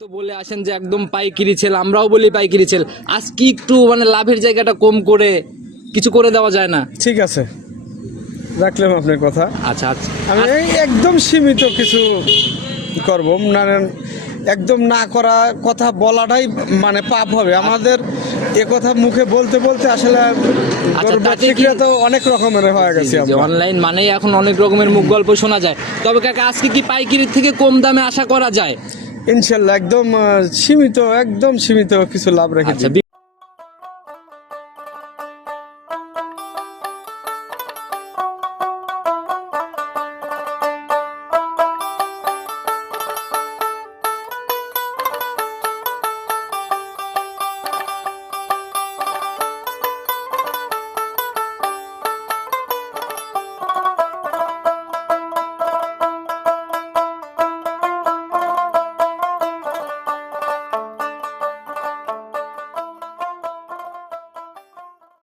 তো বলে আসেন যে একদম পাইকিরি ছেল আমরাও বলি পাইকিরি ছেল। আজ কি একটু মানে লাভের জায়গাটা কম করে কিছু করে দেওয়া যায় না? ঠিক আছে। রাখলাম আপনার কথা। আচ্ছা আচ্ছা। আমি এই একদম সীমিত কিছু করব। মানে একদম না করা কথা বলাটাই মানে পাপ হবে। আমাদের এ কথা মুখে বলতে বলতে আসলে ব্যবসায়ীরা তো অনেক রকমের হয়ে গেছে অনলাইন মানেই এখন অনেক রকমের মুখ গল্প শোনা যায়। তবে কাকা আজকে কি পাইকিরির থেকে কম দামে আশা করা যায়? ইনশাল্লাহ একদম সীমিত একদম সীমিত কিছু লাভ রেখেছি।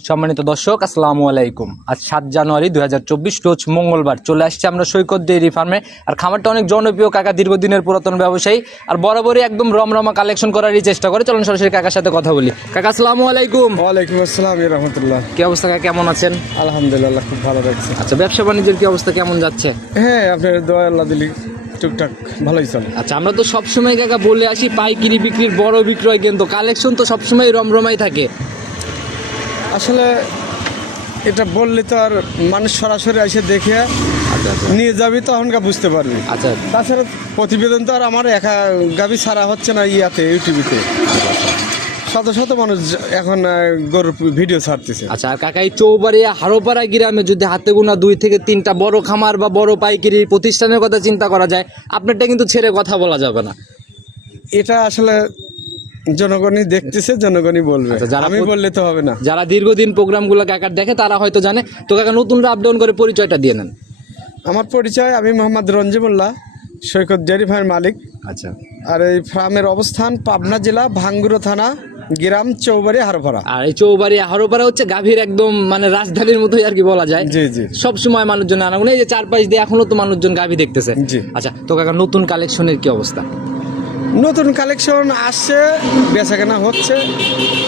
সম্মানিত দর্শক আসসালামু আলাইকুম। আজ সাত জানুয়ারি দুই হাজার চব্বিশ রোজ মঙ্গলবার চলে আসছে আমরা সৈকত ডেইরি ফার্মে। আর খামারটা অনেক জনপ্রিয় কাকা দীর্ঘদিনের পুরাতন ব্যবসায়ী। আর বরাবরই একদম রমরমা কালেকশন করারই চেষ্টা করে। চলুন সরাসরি কাকার সাথে কথা বলি। কাকা আসসালামু আলাইকুম। ওয়ালাইকুম আসসালাম রহমতুল্লাহ। কি অবস্থা কাকা কেমন আছেন? আলহামদুলিল্লাহ খুব ভালো লাগছে আচ্ছা ব্যবসা বাণিজ্যের কি অবস্থা কেমন যাচ্ছে? হ্যাঁ আপনার দোয়া আল্লাহ দিলি টুকটাক ভালোই চলে। আচ্ছা আমরা তো সবসময় কাকা বলে আসি পাইকিরি বিক্রির বড় বিক্রয় কিন্তু কালেকশন তো সবসময় রমরমাই থাকে। আসলে এটা বললে তো আর মানুষ সরাসরি এসে দেখে আচ্ছা আচ্ছা। নিয়ে যাবি তখনকার বুঝতে পারবি। আচ্ছা। তাছাড়া প্রতিবেদন তো আর আমার একা গাবি ছাড়া হচ্ছে না ইয়াতে ইউটিউবিতে। শত শত মানুষ এখন গরুর ভিডিও ছাড়তেছে। আচ্ছা আর কাকাই চৌবাড়িয়া হারোপাড়া গ্রামে যদি হাতে গোনা দুই থেকে তিনটা বড় খামার বা বড় পাইকারি প্রতিষ্ঠানের কথা চিন্তা করা যায় আপনারটা কিন্তু ছেড়ে কথা বলা যাবে না। এটা আসলে জনগণই দেখতেছে জনগণই বলবে। আচ্ছা, যারা আমি বললে তো হবে না। যারা দীর্ঘদিন প্রোগ্রামগুলো কাকার দেখে তারা হয়তো জানে। তো কাকা নতুনরা আপ ডাউন করে পরিচয়টা দিয়ে নেন। আমার পরিচয় আমি মোহাম্মদ রঞ্জিমুল্লাহ সৈকত ডেয়ারি ফার্মের মালিক। আচ্ছা। আর এই ফার্মের অবস্থান পাবনা জেলা ভাঙ্গুরো থানা গ্রাম চৌবাড়ি হারোপাড়া। আর এই চৌবাড়ি হারোপাড়া হচ্ছে গাভীর একদম মানে রাজধানীর মতোই আর কি বলা যায়। জি জি। সব সময় মানুষজন আনাগুন এই যে চারপাশ দিয়ে এখনও তো মানুষজন গাভী দেখতেছে। জি। আচ্ছা তো কাকা নতুন কালেকশনের কি অবস্থা? নতুন কালেকশন আসছে বেচা কেনা হচ্ছে।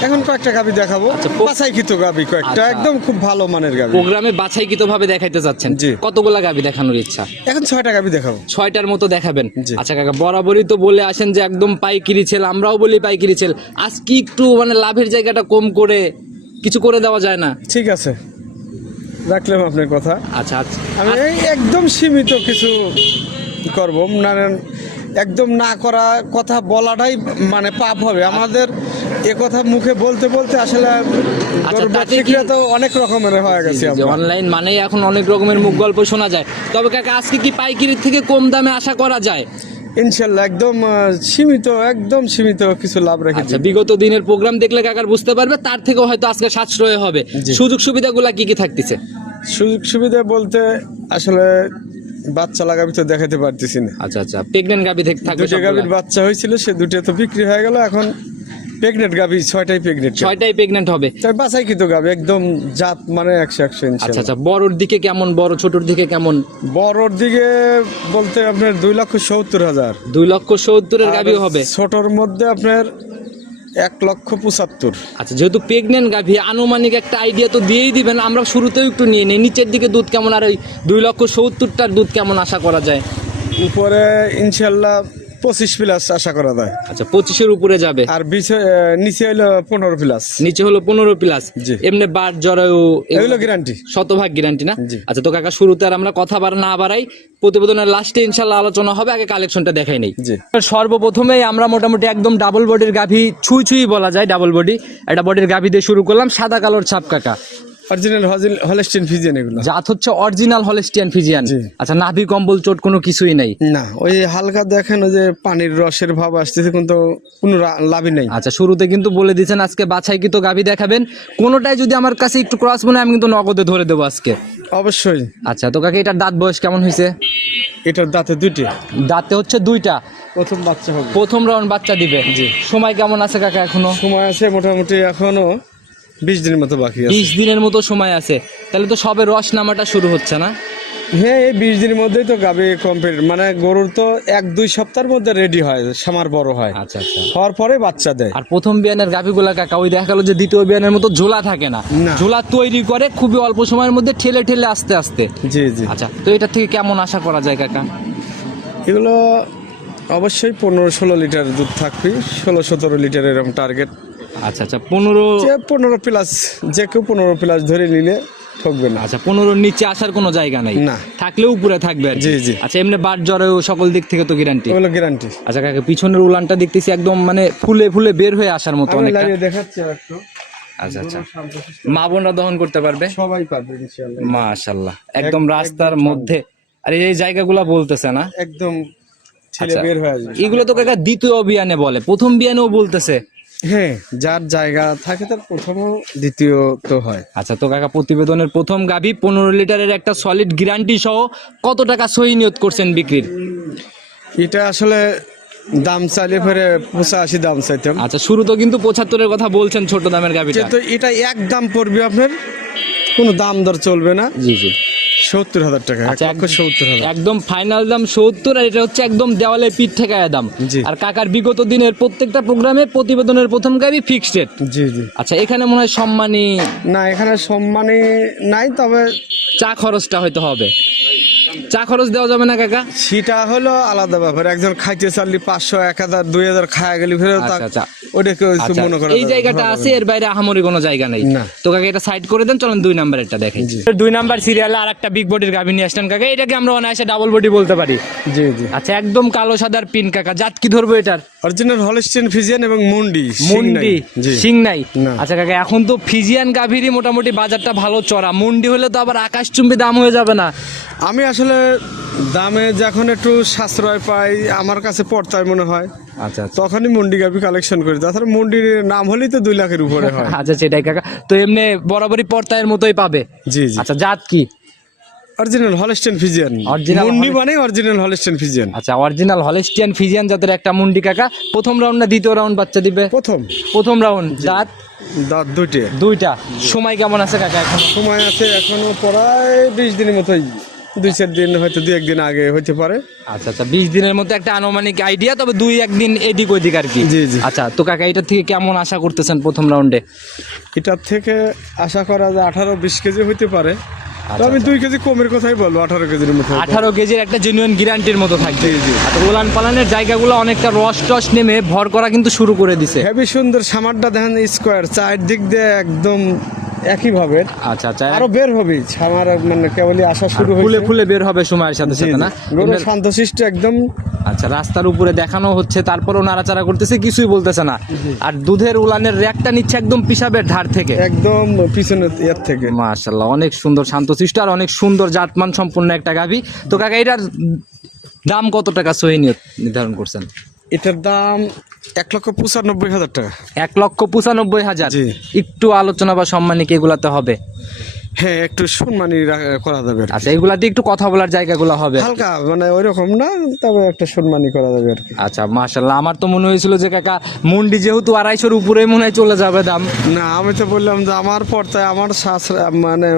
এখন কয়েকটা গাবি দেখাবো। আচ্ছা, বাছাইকৃত গাবি কয়েকটা আচ্ছা। একদম খুব ভালো মানের গাবি। প্রোগ্রামে বাছাইকৃত ভাবে দেখাইতে চাচ্ছেন জি। কতগুলা গাভী দেখানোর ইচ্ছা? এখন ছয়টা গাবি দেখাবো। ছয়টার মতো দেখাবেন। আচ্ছা কাকা বরাবরই তো বলে আসেন যে একদম পাইকিরি ছেল আমরাও বলি পাইকিরি ছেল। আজ কি একটু মানে লাভের জায়গাটা কম করে কিছু করে দেওয়া যায় না? ঠিক আছে। রাখলাম আপনার কথা। আচ্ছা আচ্ছা। আমি এই একদম সীমিত কিছু করব। মানে একদম না করা কথা বলাটাই মানে পাপ হবে। আমাদের এ কথা মুখে বলতে বলতে আসলে ব্যবসায়ীরা তো অনেক রকমের হয়ে গেছে অনলাইন মানেই এখন অনেক রকমের মুখ গল্প শোনা যায়। তবে কাকা আজকে কি পাইকিরির থেকে কম দামে আশা করা যায়? ইনশাল্লাহ একদম সীমিত একদম সীমিত কিছু লাভ রেখেছি। আচ্ছা বিগত দিনের প্রোগ্রাম দেখলে কাকার বুঝতে পারবে তার থেকেও হয়তো আজকে সাশ্রয় হবে। সুযোগ সুবিধাগুলা কি কি থাকতেছে? সুযোগ সুবিধা বলতে আসলে বাচ্চা লাগাবি তো দেখাতে পারতেছি না। আচ্ছা আচ্ছা। প্রেগনেন্ট গাভি থেকে থাকবে দুটো। গাবির বাচ্চা হয়েছিল সে দুটো তো বিক্রি হয়ে গেল এখন প্রেগনেন্ট গাবি ছয়টাই প্রেগনেন্ট ছয়টাই প্রেগনেন্ট হবে। তাই বাছাই কিন্তু গাবি একদম জাত মানে একশো একশো আচ্ছা আচ্ছা বড়র দিকে কেমন বড় ছোটর দিকে কেমন? বড়র দিকে বলতে আপনার দুই লক্ষ সত্তর হাজার। দুই লক্ষ সত্তরের গাভি হবে। ছোটর মধ্যে আপনার এক লক্ষ পঁচাত্তর। আচ্ছা যেহেতু প্রেগনেন্ট গাভি আনুমানিক একটা আইডিয়া তো দিয়েই দিবেন আমরা শুরুতেও একটু নিয়ে নিই। নিচের দিকে দুধ কেমন আর ওই দুই লক্ষ সত্তরটার দুধ কেমন আশা করা যায়? উপরে ইনশাল্লাহ পঁচিশ প্লাস আশা করা যায়। আচ্ছা পঁচিশের উপরে যাবে। আর নিচে হইল পনেরো প্লাস। নিচে হলো পনেরো প্লাস। এমনি বার জরায়ু এগুলো গ্যারান্টি শতভাগ গ্যারান্টি না? আচ্ছা তো কাকা শুরুতে আর আমরা কথা বার না বাড়াই প্রতিবেদনের লাস্টে ইনশাল্লাহ আলোচনা হবে আগে কালেকশনটা দেখাই নেই। সর্বপ্রথমেই আমরা মোটামুটি একদম ডাবল বডির গাভি ছুঁই ছুঁই বলা যায় ডাবল বডি একটা বডির গাভি দিয়ে শুরু করলাম সাদা কালোর ছাপ কাকা। অরিজিনাল হলেস্টিন ফিজিয়ান এগুলো। জাত হচ্ছে অরিজিনাল হলেস্টিয়ান ফিজিয়ান আচ্ছা নাভি কম্বল চোট কোনো কিছুই নাই? না ওই হালকা দেখেন ওই যে পানির রসের ভাব আসতেছে কিন্তু কোনো লাভই নেই। আচ্ছা শুরুতে কিন্তু বলে দিয়েছেন আজকে বাছাই কিন্তু গাভি দেখাবেন। কোনোটাই যদি আমার কাছে একটু ক্রস মনে আমি কিন্তু নগদে ধরে দেবো আজকে। অবশ্যই। আচ্ছা তো কাকে এটার দাঁত বয়স কেমন হয়েছে? এটার দাঁতে দুইটি। দাঁতে হচ্ছে দুইটা। প্রথম বাচ্চা হবে। প্রথম রাউন্ড বাচ্চা দিবে। জি। সময় কেমন আছে কাকা এখনও? সময় আছে মোটামুটি এখনও বিশ দিনের মতো বাকি আছে। বিশ দিনের মতো সময় আছে। তাহলে তো সবে রস নামাটা শুরু হচ্ছে না? হ্যাঁ এই বিশ দিনের মধ্যেই তো গাবে কমপ্লিট মানে গরুর তো এক দুই সপ্তাহের মধ্যে রেডি হয় সামার বড় হয়। আচ্ছা আচ্ছা। হওয়ার পরে বাচ্চা দেয়। আর প্রথম বিয়ানের গাভিগুলা কাকা ওই দেখা গেল যে দ্বিতীয় বিয়ানের মতো ঝোলা থাকে না। না। ঝোলা তৈরি করে খুবই অল্প সময়ের মধ্যে ঠেলে ঠেলে আস্তে আস্তে। জি জি। আচ্ছা তো এটা থেকে কেমন আশা করা যায় কাকা? এগুলো অবশ্যই পনেরো ষোলো লিটার দুধ থাকবে। ষোলো সতেরো লিটার এরকম টার্গেট আচ্ছা আচ্ছা পনেরো পনেরো প্লাস যে কেউ পনেরো প্লাস ধরে নিলে ঠকবে না। আচ্ছা পনেরোর নিচে আসার কোনো জায়গা নাই? না। থাকলেও উপরে থাকবে জি, জি। আচ্ছা এমনি বাট জ্বরে সকল দিক থেকে তো গ্যারান্টি ওগুলো গ্যারান্টি আচ্ছা কাকা পিছনের উলানটা দেখতেছি একদম মানে ফুলে ফুলে বের হয়ে আসার মতো লাগিয়ে দেখাচ্ছি একটু। আচ্ছা আচ্ছা। মা বোনরা দহন করতে পারবে? সবাই পারবে ইনশাআল্লাহ। একদম রাস্তার মধ্যে। আর এই জায়গাগুলা বলতেছে না? একদম ছেলে আচ্ছা। বের হয়ে আসবে। এগুলো তো কাকা দ্বিতীয় বিয়ানে বলে প্রথম বিয়ানেও বলতেছে। হ্যাঁ যার জায়গা থাকে তার প্রথম দ্বিতীয় তো হয়। আচ্ছা তো কাকা প্রতিবেদনের প্রথম গাভি পনেরো লিটারের একটা সলিড গ্যারান্টি সহ কত টাকা সহি নিয়ত করছেন বিক্রির? এটা আসলে দাম চাইলে ফেরে পঁচাশি দাম চাইতাম। আচ্ছা শুরু তো কিন্তু পঁচাত্তরের কথা বলছেন ছোট দামের গাভিটা। কিন্তু এটা এক দাম পড়বে আপনার কোনো দাম দর চলবে না। জি জি। সত্তর হাজার টাকা এক আচ্ছা, লক্ষ সত্তর হাজার। একদম ফাইনাল দাম সত্তর আর এটা হচ্ছে একদম দেওয়ালে পিঠ ঠেকায় দাম। আর কাকার বিগত দিনের প্রত্যেকটা প্রোগ্রামে প্রতিবেদনের প্রথম গাবি ফিক্সড রেট জি জি। আচ্ছা এখানে মনে হয় সম্মানী না এখানে সম্মানী নাই তবে চা খরচটা হয়তো হবে। চা খরচ দেওয়া যাবে না কাকা? সেটা হলো আলাদা ব্যাপার। একজন খাইতে চাললি পাঁচশো এক হাজার দুই হাজার খাওয়া গেলি ফেরত আচ্ছা, আচ্ছা। ওটা কেউ আচ্ছা, মনে করে এই জায়গাটা আছে এর বাইরে আহামরি কোনো জায়গা নেই। না। তো কাকা এটা সাইড করে দেন চলেন দুই নাম্বার একটা দেখেন। দুই নাম্বার সিরিয়ালে আর একটা বিগ বডির গাভি নিয়ে আসলেন কাকা। এটাকে আমরা অনায়াসে ডাবল বডি বলতে পারি। জি জি। আচ্ছা একদম কালো সাদার পিন কাকা। জাত কি ধরবো এটার? অরিজিনাল হলস্টেন ফিজিয়ান এবং মুন্ডি মুন্ডি সিং নাই। আচ্ছা কাকা এখন তো ফিজিয়ান গাভীরই মোটামুটি বাজারটা ভালো চড়া। মুন্ডি হলে তো আবার আকাশচুম্বী দাম হয়ে যাবে না। আমি আসলে দামে যখন একটু সাশ্রয় পাই আমার কাছে পড়তায় মনে হয় আচ্ছা তখনই মুন্ডি গাভি কালেকশন করি। তাছাড়া মুন্ডির নাম হলেই তো দুই লাখের উপরে হয়। আচ্ছা সেটাই কাকা। তো এমনি বরাবরই পর্তায়ের মতোই পাবে। জি জি। আচ্ছা জাত কি? অরিজিনাল হলস্টেন ফিজিয়ান Original মুন্ডি মানে অরিজিনাল হলস্টেন ফিজিয়ান আচ্ছা অরিজিনাল হলেস্টিয়ান ফিজিয়ান জাতের একটা মুন্ডি কাকা প্রথম রাউন্ড না দ্বিতীয় রাউন্ড বাচ্চা দিবে? প্রথম। প্রথম রাউন্ড জাত দাঁত? দুইটে। দুইটা। সময় কেমন আছে কাকা এখন? সময় আছে এখনও প্রায় বিশ দিনের মতোই। দুই চার দিন হয়তো দুই একদিন আগে হইতে পারে। আচ্ছা আচ্ছা বিশ দিনের মধ্যে একটা আনুমানিক আইডিয়া তবে দুই একদিন এদিক ওদিক আর কি। জি, জি। আচ্ছা তো কাকা এটা থেকে কেমন আশা করতেছেন প্রথম রাউন্ডে এটার থেকে আশা করা যায় আঠারো বিশ কেজি হইতে পারে। আমি দুই কেজি কমের কথাই বলব আঠারো কেজির মতো আঠারো কেজির একটা জেনুইন গ্যারান্টির মতো থাকছে উলান ওলান পালানের জায়গাগুলো অনেকটা রস টস নেমে ভর করা কিন্তু শুরু করে দিছে। হেভি সুন্দর সামারটা দেখেন স্কোয়ার চার দিক দিয়ে একদম একই ভাবে। আচ্ছা আচ্ছা। আরও বের হবে সামার মানে কেবলই আসা শুরু ফুলে হয়েছে। ফুলে বের হবে সময়ের সাথে সাথে না? গরু শান্তশিষ্ট একদম। আচ্ছা রাস্তার উপরে দেখানো হচ্ছে তারপরও নাড়াচাড়া করতেছে কিছুই বলতেছে না। আর দুধের উলানের র্যাকটা নিচ্ছে একদম পিসাবের ধার থেকে। একদম পিছনে এর থেকে। মাশাল্লাহ অনেক সুন্দর শান্তশিষ্ট আর অনেক সুন্দর জাতমান সম্পূর্ণ একটা গাভী। তো কাকা এটার দাম কত টাকা সহি নির্ধারণ করছেন? এটার দাম এক লক্ষ পঁচানব্বই হাজার টাকা। এক লক্ষ পঁচানব্বই হাজার। একটু আলোচনা বা সম্মানিক এগুলাতে হবে। হ্যাঁ একটু সম্মানী করা যাবে। আচ্ছা এগুলাতে একটু কথা বলার জায়গাগুলো হবে হালকা মানে ওই রকম না তবে একটা সম্মানী করা যাবে আর কি। আচ্ছা মাশাল্লাহ আমার তো মনে হয়েছিল যে কাকা মুন্ডি যেহেতু আড়াইশোর উপরে মনে হয় চলে যাবে দাম। না আমি তো বললাম যে আমার আমার শাস্ত্র মানে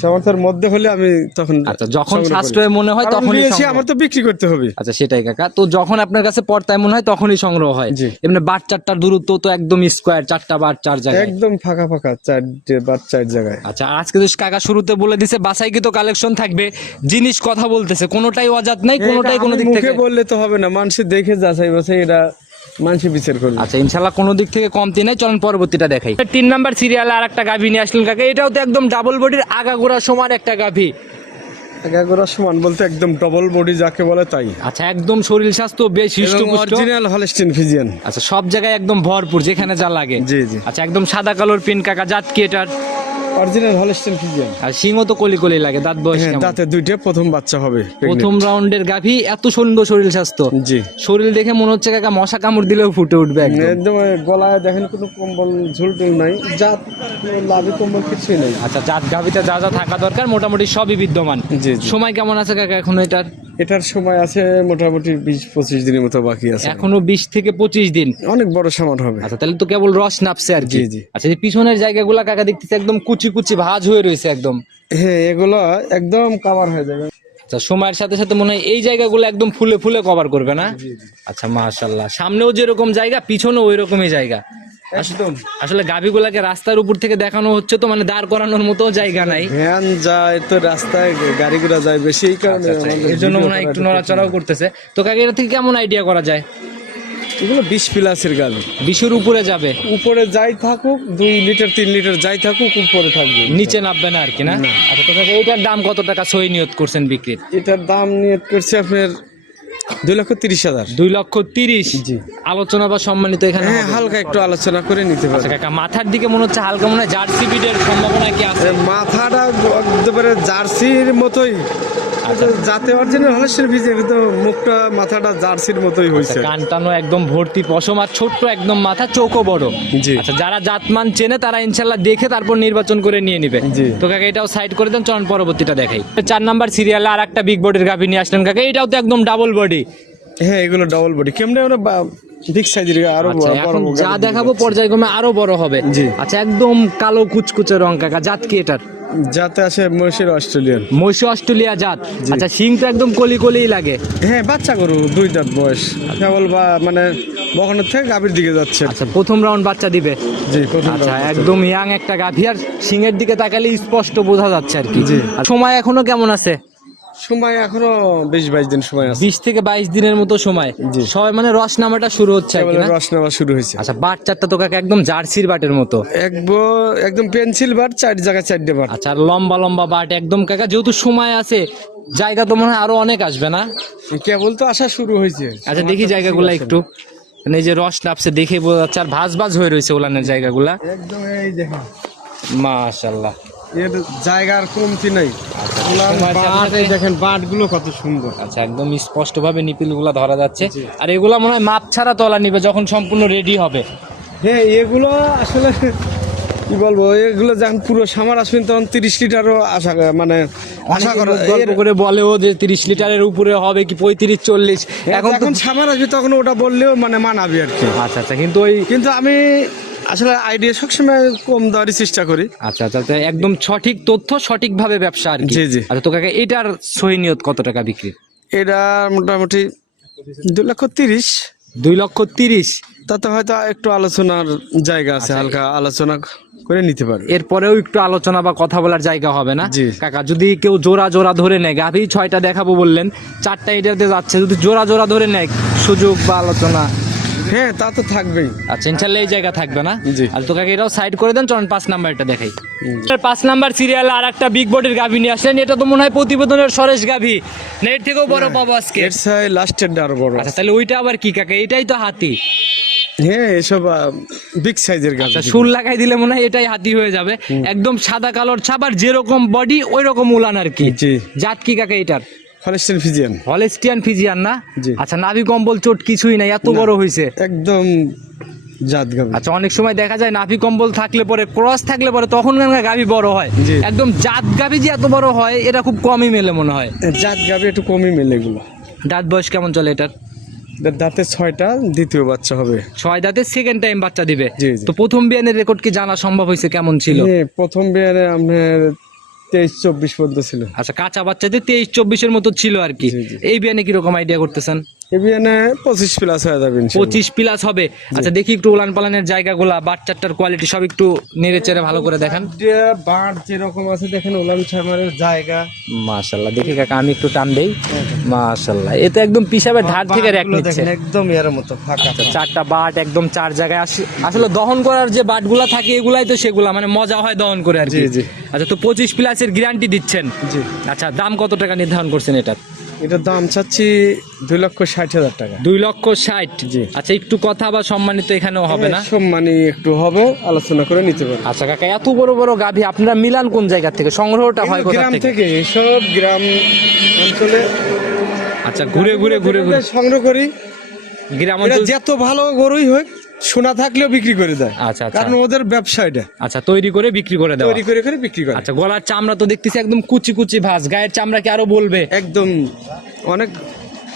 সামর্থ্যের মধ্যে হলে আমি তখন আচ্ছা যখন সাশ্রয় মনে হয় তখনই আমার তো বিক্রি করতে হবে। আচ্ছা সেটাই কাকা তো যখন আপনার কাছে পর্তায় মনে হয় তখনই সংগ্রহ হয়। এমনি বাট চারটার দূরত্ব তো একদম স্কোয়ার চারটা বাট চার জায়গায়। একদম ফাঁকা ফাঁকা চারটে বা চার জায়গায়। আচ্ছা আজকে তো কাকা শুরুতে বলে দিছে বাসাই তো কালেকশন থাকবে জিনিস কথা বলতেছে কোনোটাই অজাত নাই কোনোটাই কোনো দিক থেকে বললে তো হবে না মানুষ দেখে যাচাই বাছাই এটা মানুষ বিচার করবে। আচ্ছা ইনশাল্লাহ কোনো দিক থেকে কমতি নাই চলেন পরবর্তীটা দেখাই। তিন নাম্বার সিরিয়ালে আর একটা গাভী নিয়ে আসলেন কাকা এটাও তো একদম ডাবল বডির আগাগোড়া সমান একটা গাভী। এগারোটা সমান বলতে একদম ডবল বডি যাকে বলে তাই। আচ্ছা একদম শরীর স্বাস্থ্য বেশ হৃষ্টপুষ্ট। অরিজিনাল হলস্টিন ফিজিয়ান আচ্ছা সব জায়গায় একদম ভরপুর যেখানে যা লাগে। জি জি। আচ্ছা একদম সাদা কালোর পিন কাকা জাত কি এটার। অরিজিনাল হলস্টিন ফিজিয়ান আর সিংহ তো কলি কলি লাগে দাঁত বয়স হ্যাঁ কেমন? দাঁতে দুইটা প্রথম বাচ্চা হবে প্রথম রাউন্ডের গাভী এত সুন্দর শরীর স্বাস্থ্য। জি। শরীর দেখে মনে হচ্ছে কাকা মশা কামড় দিলেও ফুটে উঠবে একদম। একদম গলায় দেখেন কোনো কম্বল ঝুলটুল নাই। জাত লাভি কম্বল কিছুই নাই। আচ্ছা জাত গাভীতে যা যা থাকা দরকার মোটামুটি সবই বিদ্যমান। সময় কেমন আছে কাকা এখন এটার? এটার সময় আছে মোটামুটি বিশ পঁচিশ দিনের মতো বাকি আছে। এখনও বিশ থেকে পঁচিশ দিন। অনেক বড় সামান হবে। আচ্ছা তাহলে তো কেবল রস নাপছে আর কি। জি, জি। আচ্ছা এই পিছনের জায়গাগুলো কাকা দেখতেছে একদম কুচি কুচি ভাঁজ হয়ে রয়েছে একদম। হ্যাঁ এগুলো একদম কাভার হয়ে যাবে। আচ্ছা সময়ের সাথে সাথে মনে হয় এই জায়গাগুলো একদম ফুলে ফুলে কভার করবে না? আচ্ছা মাশাল্লাহ সামনেও যেরকম জায়গা পিছনেও ওই রকমই জায়গা। একদম। আসলে গাভিগুলাকে রাস্তার উপর থেকে দেখানো হচ্ছে তো মানে দাঁড় করানোর মতো জায়গা নাই। ভ্যান যায় তো রাস্তায় গাড়ি ঘোড়া যায় বেশি এই কারণে আচ্ছা, এর জন্য মনে হয় একটু নড়াচড়াও করতেছে। তো কাকে এটা থেকে কেমন আইডিয়া করা যায়? এগুলো বিশ প্লাসের গাড়ি। বিশুর উপরে যাবে? উপরে যাই থাকুক দুই লিটার তিন লিটার যাই থাকুক উপরে থাকবে। নিচে নামবে না আর কি না? আচ্ছা তো কাকা এইটার দাম কত টাকা সই নিয়ত করছেন বিক্রির? এটার দাম নিয়ে করছে আপনার দুই লক্ষ তিরিশ হাজার। দুই লক্ষ তিরিশ। জি। আলোচনা বা সম্মানিত এখানে হ্যাঁ হালকা একটু আলোচনা করে নিতে আচ্ছা পারে কাকা মাথার দিকে মনে হচ্ছে হালকা মনে হয় জার্সি বিটের সম্ভাবনা কি আছে? মাথাটা একেবারে জার্সির মতোই। আচ্ছা। যাতে অরিজিনাল হলেস্টের ভিজে কিন্তু মুখটা মাথাটা জার্সির মতোই হয়েছে। কান টানো একদম ভর্তি পশম আর ছোট্ট একদম মাথা চোখও বড়। জি। আচ্ছা যারা জাতমান চেনে তারা ইনশাল্লাহ দেখে তারপর নির্বাচন করে নিয়ে নিবে। জি। তো কাকা এটাও সাইড করে দেন চলুন পরবর্তীটা দেখাই। চার নাম্বার সিরিয়ালে আর একটা বিগ বডির গাভি নিয়ে আসলেন কাকা এটাও তো একদম ডাবল বডি হ্যাঁ এগুলো ডাবল বডি কেমনে আমরা বিগ সাইজের আরও আচ্ছা বড় যা দেখাবো পর্যায়ক্রমে আরও বড় হবে। আচ্ছা একদম কালো কুচকুচে রং কাকা জাত কি এটার? যাতে আছে মহিষের অস্ট্রেলিয়ান। মহিষ অস্ট্রেলিয়া জাত। আচ্ছা সিংটা একদম কলি কলিই লাগে। হ্যাঁ বাচ্চা গরু দুই দাঁত বয়স। কেবল বা মানে বখনের থেকে গাভীর দিকে যাচ্ছে। আচ্ছা প্রথম রাউন্ড বাচ্চা দিবে। জি প্রথম আচ্ছা একদম ইয়াং একটা গাভী আর শিংয়ের দিকে তাকালে স্পষ্ট বোঝা যাচ্ছে আর কি। সময় এখনও কেমন আছে? সময় এখনও বিশ বাইশ দিন সময় আছে। বিশ থেকে বাইশ দিনের মতো সময়। সবাই মানে রস নামাটা শুরু হচ্ছে? রস নেওয়া শুরু হয়েছে। আচ্ছা বাট চারটা তো কাকা একদম জার্সির বাটের মতো। একদম পেন্সিল বার চার জায়গায় চারটে বার আচ্ছা আর লম্বা লম্বা বাট একদম কাকা যেহেতু সময় আছে জায়গা তো মনে হয় আরও অনেক আসবে না? কেবল তো আসা শুরু হয়েছে। আচ্ছা দেখি জায়গাগুলো একটু। মানে এই যে রস নাপছে দেখে বোঝা যাচ্ছে আর ভাজ ভাজ হয়ে রয়েছে ওলানের জায়গাগুলা। একদম এই দেখেন। মাশাল্লাহ। এর জায়গার কমতি নাই। দেখেন বাটগুলো কত সুন্দর। আচ্ছা একদম স্পষ্ট ভাবে নিপিলগুলা ধরা যাচ্ছে। আর এগুলা মনে হয় মাপ ছাড়া তলা নিবে যখন সম্পূর্ণ রেডি হবে। হ্যাঁ এগুলো আসলে কি বলব এগুলো যখন পুরো সামার আসবেন তখন তিরিশ লিটারও আশা মানে আশা করা গল্প করে বলেও যে তিরিশ লিটারের উপরে হবে কি পঁয়ত্রিশ চল্লিশ। এখন তো এখন সামার আসবে তখন ওটা বললেও মানে মানাবি আর কি। আচ্ছা আচ্ছা কিন্তু ওই কিন্তু আমি আসলে আইডিয়া সবসময় কম দেওয়ারই চেষ্টা করি। আচ্ছা আচ্ছা একদম সঠিক তথ্য সঠিকভাবে ব্যবসা আর জি, জি। আচ্ছা তো কাকা এটার সহি নিয়ত কত টাকা বিক্রি? এটা মোটামুটি দু লক্ষ তিরিশ। দুই লক্ষ তিরিশ? তাতে হয়তো একটু আলোচনার জায়গা আছে হালকা আলোচনা করে নিতে পারবে। এরপরেও একটু আলোচনা বা কথা বলার জায়গা হবে না। কাকা যদি কেউ জোড়া জোড়া ধরে নেয় গাভি ছয়টা দেখাবো বললেন চারটা এটাতে যাচ্ছে যদি জোড়া জোড়া ধরে নেয় সুযোগ বা আলোচনা হ্যাঁ তা তো থাকবেই। আচ্ছা ইনশাল্লাহ এই জায়গা থাকবে না? জি। আর তোকে এটাও সাইড করে দেন চলুন পাঁচ নাম্বারটা দেখাই। পাঁচ নাম্বার সিরিয়াল আর একটা বিগ বডির গাভি নিয়ে আসলেন এটা তো মনে হয় প্রতিবেদনের সরেশ গাভি। না এর থেকেও বড় পাবো আজকে। এর সাই লাস্টের আরও বড়। আচ্ছা তাহলে ওইটা আবার কি কাকা? এটাই তো হাতি। হ্যাঁ এসব বিগ সাইজের গাছ সুর লাগাই দিলে মনে হয় এটাই হাতি হয়ে যাবে। একদম সাদা কালোর ছাপ আর যেরকম বডি ওই রকম উলান আর কি। জাত কি কাকা এটার? ফরেস্টেন ফিজিয়ান হলেস্টিয়ান ফিজিয়ান না। আচ্ছা নাভি কম্বল চোট কিছুই নাই এত বড় হয়েছে একদম জাত গাবি আচ্ছা অনেক সময় দেখা যায় নাভি কম্বল থাকলে পরে ক্রস থাকলে পরে তখন গাভি বড় হয়। একদম জাত গাভি যে এত বড় হয় এটা খুব কমই মেলে মনে হয়। জাত গাবি একটু কমই মেলে এগুলো। দাঁত বয়স কেমন চলে এটার? দাঁতে ছয়টা দ্বিতীয় বাচ্চা হবে। ছয় দাঁতে সেকেন্ড টাইম বাচ্চা দিবে। তো প্রথম বিয়ানের রেকর্ড কি জানা সম্ভব হয়েছে কেমন ছিল? প্রথম বিয়ারে আপনার তেইশ চব্বিশ পর্যন্ত ছিল। আচ্ছা কাঁচা বাচ্চাদের তেইশ চব্বিশের মতো ছিল আর কি। এই বিয়ানে কীরকম আইডিয়া করতেছেন? প্লাস হয়ে যাবে ইনশাল্লাহ। পঁচিশ প্লাস হবে। আচ্ছা দেখি একটু উলান পালানের জায়গাগুলা বাচ্চাটার কোয়ালিটি সব একটু নেড়ে চেড়ে ভালো করে দেখান। যে যেরকম আছে দেখেন উলান ছামারের জায়গা। মাশাল্লাহ দেখি কাকা আমি একটু টান দেই। মাশাল্লাহ এ একদম পিসাবের ধার থেকে র্যাক নিচ্ছে। একদম এর মতো ফাঁকা। আচ্ছা, চারটা বাট একদম চার জায়গায় আসে- আসলে দহন করার যে বাটগুলা থাকে এগুলাই তো সেগুলা মানে মজা হয় দহন করে আর কি। আচ্ছা তো পঁচিশ প্লাসের গ্যারান্টি দিচ্ছেন। জি। আচ্ছা দাম কত টাকা নির্ধারণ করছেন এটা এটার দাম চাচ্ছি দুই লক্ষ ষাট হাজার টাকা। দুই লক্ষ ষাট? জি। আচ্ছা একটু কথা বা সম্মানিত এখানেও হবে না? সম্মানী একটু হবে আলোচনা করে নিতে পারবে। আচ্ছা কাকা এত বড় বড় গাভী আপনারা মিলান কোন জায়গা থেকে? সংগ্রহটা হয় কোথা গ্রাম থেকে? থেকে সব গ্রাম অঞ্চলে। আচ্ছা ঘুরে ঘুরে ঘুরে ঘুরে। সংগ্রহ করি। গ্রাম অঞ্চল যত ভালো গরুই হোক সোনা থাকলেও বিক্রি করে দেয়। আচ্ছা আচ্ছা। কারণ ওদের ব্যবসা এটা। আচ্ছা তৈরি করে বিক্রি করে দেয় তৈরি করে করে বিক্রি করে। আচ্ছা গলার চামড়া তো দেখতেছি একদম কুচি কুচি ভাঁজ। গায়ের চামড়া কি আরও বলবে? একদম অনেক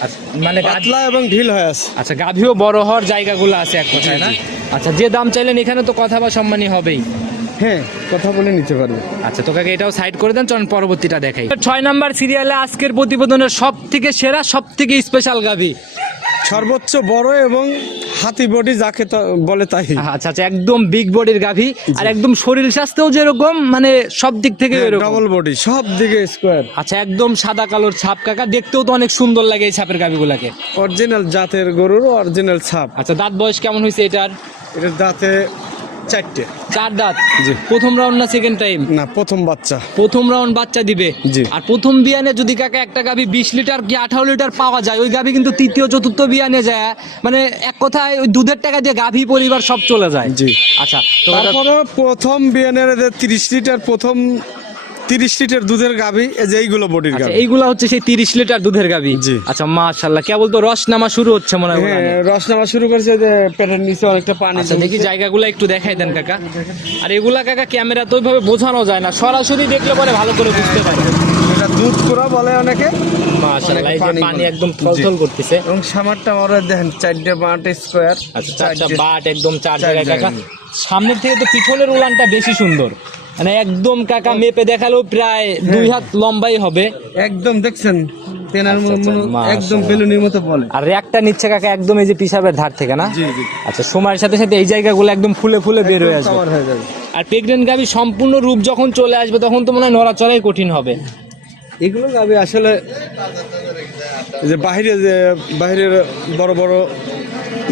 আচ্ছা, মানে পাতলা এবং ঢিল হয়ে আছে। আচ্ছা গাভীও বড় হওয়ার জায়গাগুলো আছে এক কথায় না? আচ্ছা যে দাম চাইলেন এখানে তো কথা বা সম্মানই হবেই। হ্যাঁ কথা বলে নিতে পারবে। আচ্ছা তো কাকে এটাও সাইড করে দেন চলুন পরবর্তীটা দেখাই। ছয় নাম্বার সিরিয়ালে আজকের প্রতিবেদনের সব থেকে সেরা সব থেকে স্পেশাল গাভী। সর্বোচ্চ বড় এবং হাতি বডি যাকে তা- বলে তাই। আচ্ছা আচ্ছা একদম বিগ বডির গাভী আর একদম শরীর স্বাস্থ্যও যেরকম মানে সব দিক থেকে ডাবল ডবল বডি সব দিকে স্কোয়ার আচ্ছা একদম সাদা কালোর ছাপ কাকা দেখতেও তো অনেক সুন্দর লাগে এই ছাপের গাভীগুলাকে। অরিজিনাল জাতের গরুর অরিজিনাল ছাপ। আচ্ছা দাঁত বয়স কেমন হয়েছে এটার? এটার দাঁতে চারটে। চার দাঁত। জি। প্রথম রাউন্ড না সেকেন্ড টাইম না প্রথম বাচ্চা। প্রথম রাউন্ড বাচ্চা দিবে। জি। আর প্রথম বিয়ানে যদি কাকা একটা গাভি বিশ লিটার কি আঠারো লিটার পাওয়া যায় ওই গাভি কিন্তু তৃতীয় চতুর্থ বিয়ানে যায়। মানে এক কথায় ওই দুধের টাকা দিয়ে গাভি পরিবার সব চলে যায়। জি। আচ্ছা তারপরে প্রথম বিয়ানের তিরিশ লিটার প্রথম তিরিশ লিটার দুধের গাভি এই যে এইগুলো বডির আচ্ছা গাভি। এইগুলা হচ্ছে সেই তিরিশ লিটার দুধের গাভি? জি। আচ্ছা মাশাল্লাহ কেবল তো রস নামা শুরু হচ্ছে মনে হয় হ্যাঁ। রস নামা শুরু করেছে যে পেটের নিচে অনেকটা পানি আচ্ছা দেখি জায়গাগুলো একটু দেখাই দেন কাকা। আর এগুলা কাকা ক্যামেরা তো ওইভাবে বোঝানো যায় না সরাসরি দেখলে পরে ভালো করে বুঝতে পারে এটা দুধ পুরা বলে অনেকে। মাশাআল্লাহ এই যে পানি পানি একদম থলথল করতেছে। এবং সামারটা আমরা দেখেন চারটে বাঁটে স্কোয়ার আচ্ছা চারটা বাট একদম চার জায়গায় কাকা। সামনের থেকে তো পিছনের উলানটা বেশি সুন্দর। মানে একদম কাকা মেপে দেখালেও প্রায় দুই হাত লম্বাই হবে। একদম দেখছেন? তেনার আচ্ছা, আচ্ছা। একদম বেলুনির মতো বলে। আর র্যাকটা নিচ্ছে কাকা একদম এই যে পিসাবের ধার থেকে না? আচ্ছা সময়ের সাথে সাথে এই জায়গাগুলো একদম ফুলে ফুলে বের হয়ে আসবে। হয়ে আর প্রেগনেন্ট সম্পূর্ণ রূপ যখন চলে আসবে তখন তো মনে হয় নড়াচড়াই কঠিন হবে। এগুলো গাবি আসলে যে বাইরে যে বাইরের বড় বড়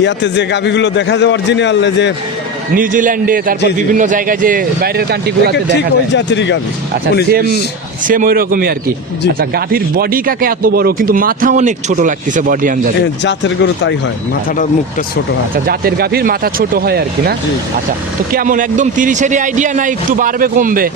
ইয়াতে যে গাবিগুলো দেখা যায় অরিজিনাল যে নিউজিল্যান্ডে তারপর বিভিন্ন জায়গায় যে বাইরের কান্ট্রিগুলোতে দেখা ওই জাতেরই গাভী আচ্ছা সেম সেম ওই রকমই আর কি। আচ্ছা গাভীর বডি কাকে এত বড়? কিন্তু মাথা অনেক ছোট লাগতেছে বডি আন্দাজে। জাতের গরু তাই হয় মাথাটা মুখটা ছোট হয়। আচ্ছা জাতের গাভীর মাথা ছোট হয় আর কি না? আচ্ছা তো কেমন? একদম তিরিশেরই আইডিয়া না একটু বাড়বে কমবে?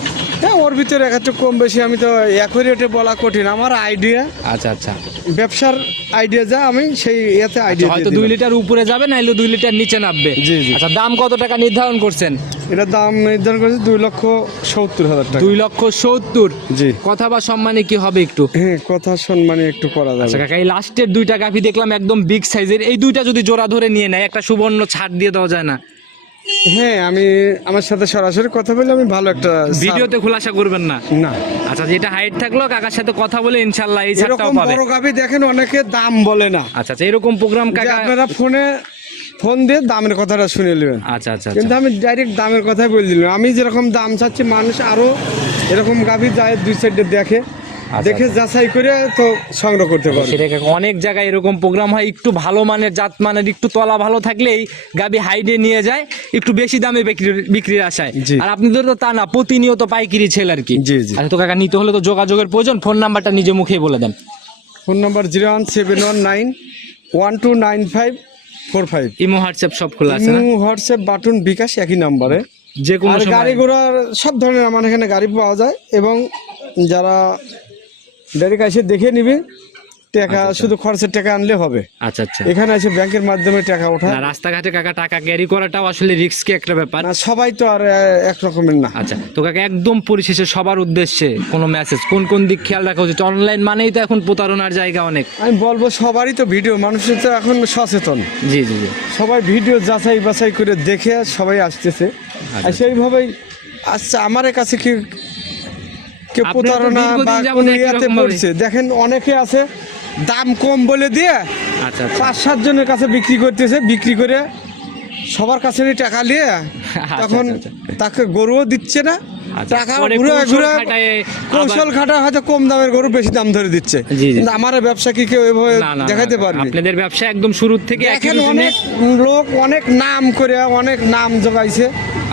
হ্যাঁ ওর ভিতরে এক একটু কম বেশি আমি তো একই রেটে বলা কঠিন। আমার আইডিয়া আচ্ছা আচ্ছা। ব্যবসার আইডিয়া যা আমি সেই ইয়েতে আইডিয়া হয়তো দুই লিটার উপরে যাবে নাইলে দুই লিটার নিচে নামবে। জি, জি। আচ্ছা দাম কত টাকা নির্ধারণ করছেন? এটার দাম নির্ধারণ করেছে দুই লক্ষ সত্তর হাজার টাকা। দুই লক্ষ সত্তর? জি। কথা বা সম্মানে কি হবে একটু? হ্যাঁ কথা সম্মানে একটু করা আচ্ছা যাবে কাকা এই লাস্টের দুইটা গাভি দেখলাম একদম বিগ সাইজের এই দুইটা যদি জোড়া ধরে নিয়ে নেয় একটা সুবর্ণ ছাড় দিয়ে দেওয়া যায় না। হ্যাঁ আমি আমার সাথে সরাসরি কথা বলে আমি ভালো একটা ভিডিওতে খোলাসা করবেন না? না। আচ্ছা যেটা হাইট থাকল কাকার সাথে কথা বলে ইনশাল্লাহ এই ছাড়টাও এরকম পাবে। বড় গাভি দেখেন অনেকে দাম বলে না। আচ্ছা আচ্ছা এরকম প্রোগ্রাম কাকা আপনারা ফোনে ফোন দিয়ে দামের কথাটা শুনে নেবেন। আচ্ছা আচ্ছা কিন্তু আচ্ছা আমি ডাইরেক্ট দামের কথাই বলে দিলাম। আমি যেরকম দাম চাচ্ছি মানুষ আরও এরকম গাভি যায় দুই সাইডে দেখে। দেখে যাচাই করে তো সংগ্রহ করতে পারে সেটা কাকা অনেক জায়গায় এরকম প্রোগ্রাম হয় একটু ভালো মানের জাত মানের একটু তলা ভালো থাকলেই গাবি হাইডে নিয়ে যায় একটু বেশি দামে বিক্রির বিক্রির আশায়। আর আপনাদের তো তা না প্রতিনিয়ত পাইকিরি ছেলে আর কি। আচ্ছা তো কাকা নিতে হলে তো যোগাযোগের প্রয়োজন ফোন নাম্বারটা নিজে মুখেই বলে দেন। Phone number zero one seven one nine one two nine five four five imo WhatsApp সব খোলা আছে না? হোয়াটসঅ্যাপ বাটন বিকাশ একই নাম্বারে যে কোনো গাড়ি ঘোড়ার সব ধরনের আমার এখানে গাড়ি পাওয়া যায় এবং যারা ডাইরেক্ট এসে দেখে নিবে। টাকা শুধু খরচের টাকা আনলে হবে। আচ্ছা আচ্ছা। এখানে এসে ব্যাংকের মাধ্যমে টাকা ওঠা। না রাস্তাঘাটে কাকা টাকা ক্যারি করাটাও আসলে রিস্কি একটা ব্যাপার। না সবাই তো আর এক রকমের না। আচ্ছা তো কাকা একদম পরিশেষে সবার উদ্দেশ্যে কোনো মেসেজ কোন কোন দিক খেয়াল রাখা উচিত? অনলাইন মানেই তো এখন প্রতারণার জায়গা অনেক। আমি বলব সবারই তো ভিডিও মানুষের তো এখন সচেতন। জি জি জি। সবাই ভিডিও যাচাই বাছাই করে দেখে সবাই আসতেছে। আর সেইভাবেই আচ্ছা আমার কাছে কি কেউ প্রতারণা বা কোনো ইয়াতে পড়ছে। দেখেন অনেকে আছে দাম কম বলে দিয়ে আচ্ছা আচ্ছা। পাঁচ সাত জনের কাছে বিক্রি করতেছে বিক্রি করে সবার কাছে টাকা নিয়ে তখন আচ্ছা, তাকে গরুও দিচ্ছে না আচ্ছা, টাকা ঘুরে ঘুরে কৌশল খাটা হয়তো কম দামের গরু বেশি দাম ধরে দিচ্ছে। কিন্তু আমার ব্যবসা কি কেউ এভাবে দেখাতে পারবে? আপনাদের ব্যবসা একদম শুরুর থেকে রুটিনে- অনেক লোক অনেক নাম করে অনেক নাম জোগাইছে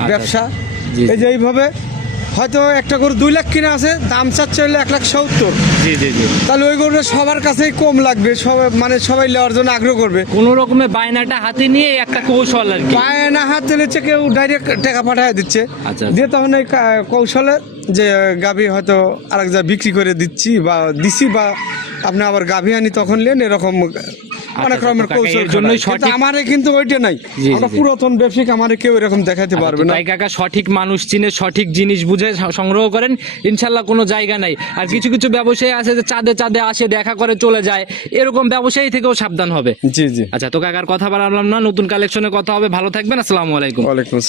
ব্যবসা। আচ্ছা। এই যে এইভাবে হয়তো একটা গরু দুই লাখ কিনা আছে দাম চাচ্ছে হলে এক লাখ সত্তর। জি জি জি। তাহলে ওই গরুটা সবার কাছেই কম লাগবে সবাই মানে সবাই নেওয়ার জন্য আগ্রহ করবে। কোনো রকমে বায়নাটা হাতে নিয়ে একটা কৌশল আর কি। পায়ে না হাত দিচ্ছে কেউ ডাইরেক্ট টাকা পাঠায় দিচ্ছে। আচ্ছা। দিয়ে তখন এই কা- কৌশলে যে গাভী হয়তো আরেক জায়গায় বিক্রি করে দিচ্ছি বা দিছি বা আপনি আবার গাভী আনি তখন নেন এরকম অনেক আচ্ছা, রকমের কৌশল জন্যই সঠিক- আমারে কিন্তু ওইটা নাই। আমরা পুরাতন ব্যবসায়িক আমারে কেউ এরকম দেখাতে পারবে না। কাকা সঠিক মানুষ চিনে সঠিক জিনিস বুঝে সংগ্রহ করেন ইনশাল্লাহ কোনো জায়গা নাই। আর কিছু কিছু ব্যবসায়ী আছে যে চাঁদে চাঁদে আসে দেখা করে চলে যায়। এরকম ব্যবসায়ী থেকেও সাবধান হবে। জি জি। আচ্ছা তো কাকার কথা বাড়ালাম না নতুন কালেকশনে কথা হবে। ভালো থাকবেন আসসালামু আলাইকুম। ওয়ালাইকুম আসসালাম।